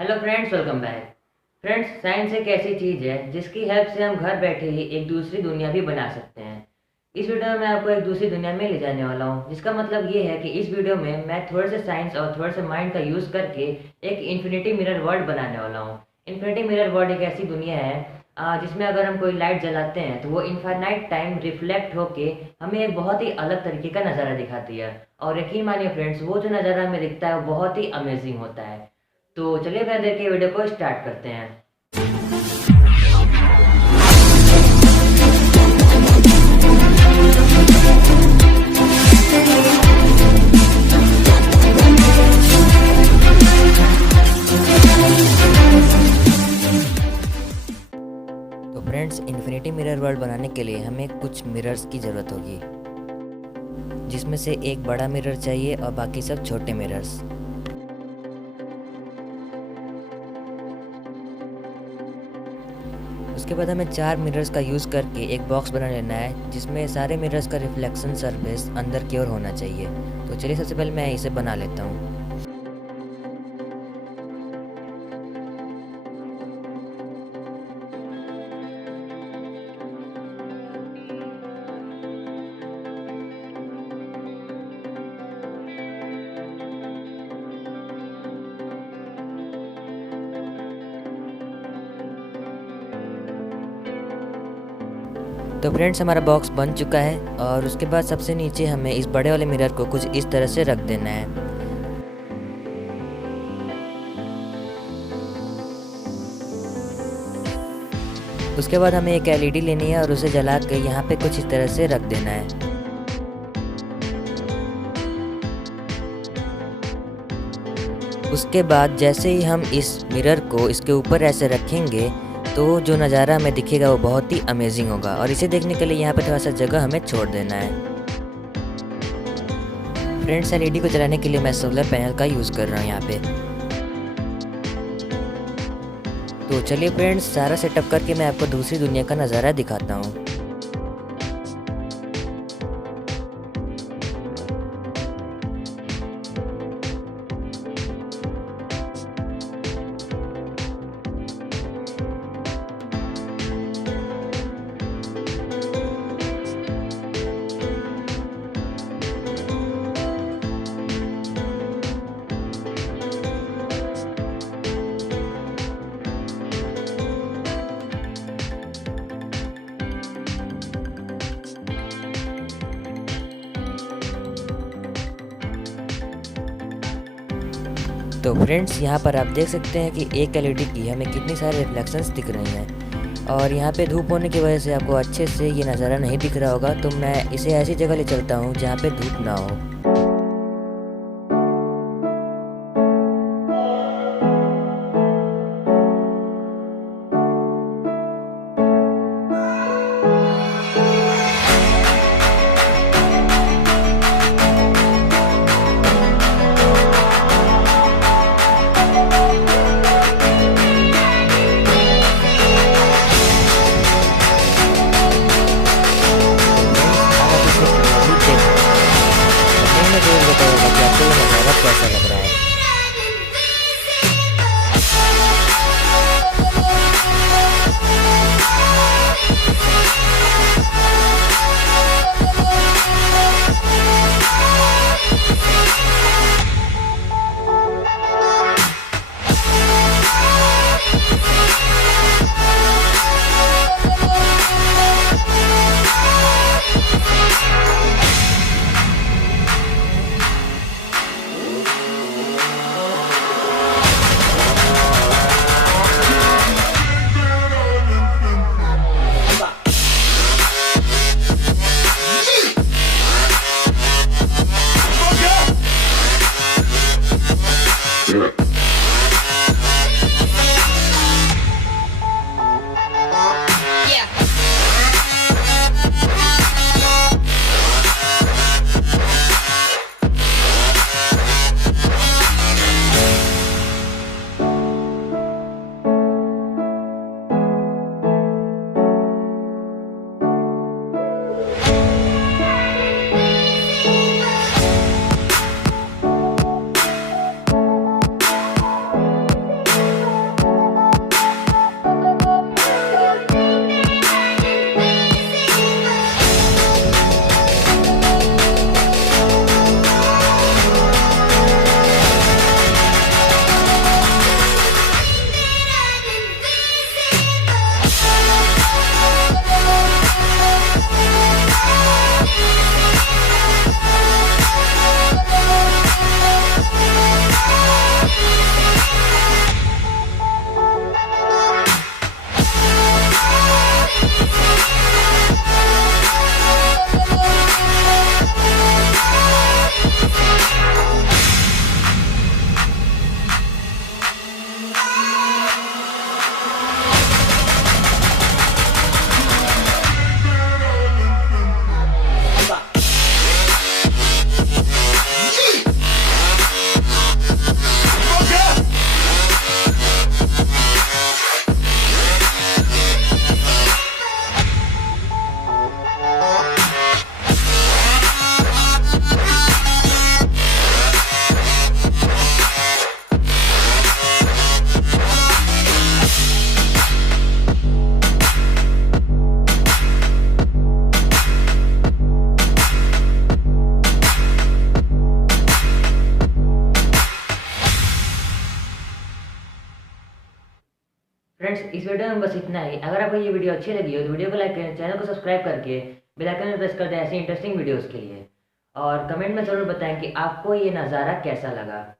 Hello friends, welcome back. Friends, science एक ऐसी चीज़ है जिसकी हेल्प से हम घर बैठे ही एक दूसरी दुनिया भी बना सकते हैं। इस वीडियो में मैं आपको एक दूसरी दुनिया में ले जाने वाला हूँ, जिसका मतलब ये है कि इस वीडियो में मैं थोड़े से साइंस और थोड़े से माइंड का यूज़ करके एक इन्फिनिटी मिरर वर्ल्ड बनाने वाला हूँ। इन्फिनिटी मिरर वर्ल्ड एक ऐसी दुनिया है जिसमें अगर हम कोई लाइट जलाते हैं तो वो इनफाइनाइट टाइम रिफ्लेक्ट होके हमें एक बहुत ही अलग तरीके का नज़ारा दिखाती है। और यकीन मानिए फ्रेंड्स, वो जो नज़ारा हमें दिखता है वो बहुत ही अमेजिंग होता है। तो चलिए बिना देर के वीडियो को स्टार्ट करते हैं। तो फ्रेंड्स, इन्फिनिटी मिरर वर्ल्ड बनाने के लिए हमें कुछ मिरर्स की ज़रूरत होगी, जिसमें से एक बड़ा मिरर चाहिए और बाकी सब छोटे मिरर्स। उसके बाद हमें 4 मिरर्स का यूज़ करके एक बॉक्स बना लेना है, जिसमें सारे मिरर्स का रिफ्लेक्शन सरफेस अंदर की ओर होना चाहिए। तो चलिए सबसे पहले मैं इसे बना लेता हूँ। तो फ्रेंड्स, हमारा बॉक्स बन चुका है और उसके बाद सबसे नीचे हमें इस बड़े वाले मिरर को कुछ इस तरह से रख देना है। उसके बाद हमें एक एलईडी लेनी है और उसे जला के यहाँ पे कुछ इस तरह से रख देना है। उसके बाद जैसे ही हम इस मिरर को इसके ऊपर ऐसे रखेंगे तो जो नज़ारा हमें दिखेगा वो बहुत ही अमेजिंग होगा। और इसे देखने के लिए यहाँ पे थोड़ा सा जगह हमें छोड़ देना है। फ्रेंड्स, एलईडी को जलाने के लिए मैं सोलर पैनल का यूज़ कर रहा हूँ यहाँ पे। तो चलिए फ्रेंड्स, सारा सेटअप करके मैं आपको दूसरी दुनिया का नज़ारा दिखाता हूँ। तो फ्रेंड्स, यहाँ पर आप देख सकते हैं कि एक एलईडी की हमें कितनी सारे रिफ्लेक्शंस दिख रही हैं। और यहाँ पे धूप होने की वजह से आपको अच्छे से ये नज़ारा नहीं दिख रहा होगा, तो मैं इसे ऐसी जगह ले चलता हूँ जहाँ पे धूप ना हो। फ्रेंड्स, इस वीडियो में बस इतना ही। अगर आपको ये वीडियो अच्छी लगी हो तो वीडियो को लाइक करें, चैनल को सब्सक्राइब करके बेल आइकन में प्रेस कर दें ऐसी इंटरेस्टिंग वीडियोस के लिए। और कमेंट में ज़रूर बताएं कि आपको ये नज़ारा कैसा लगा।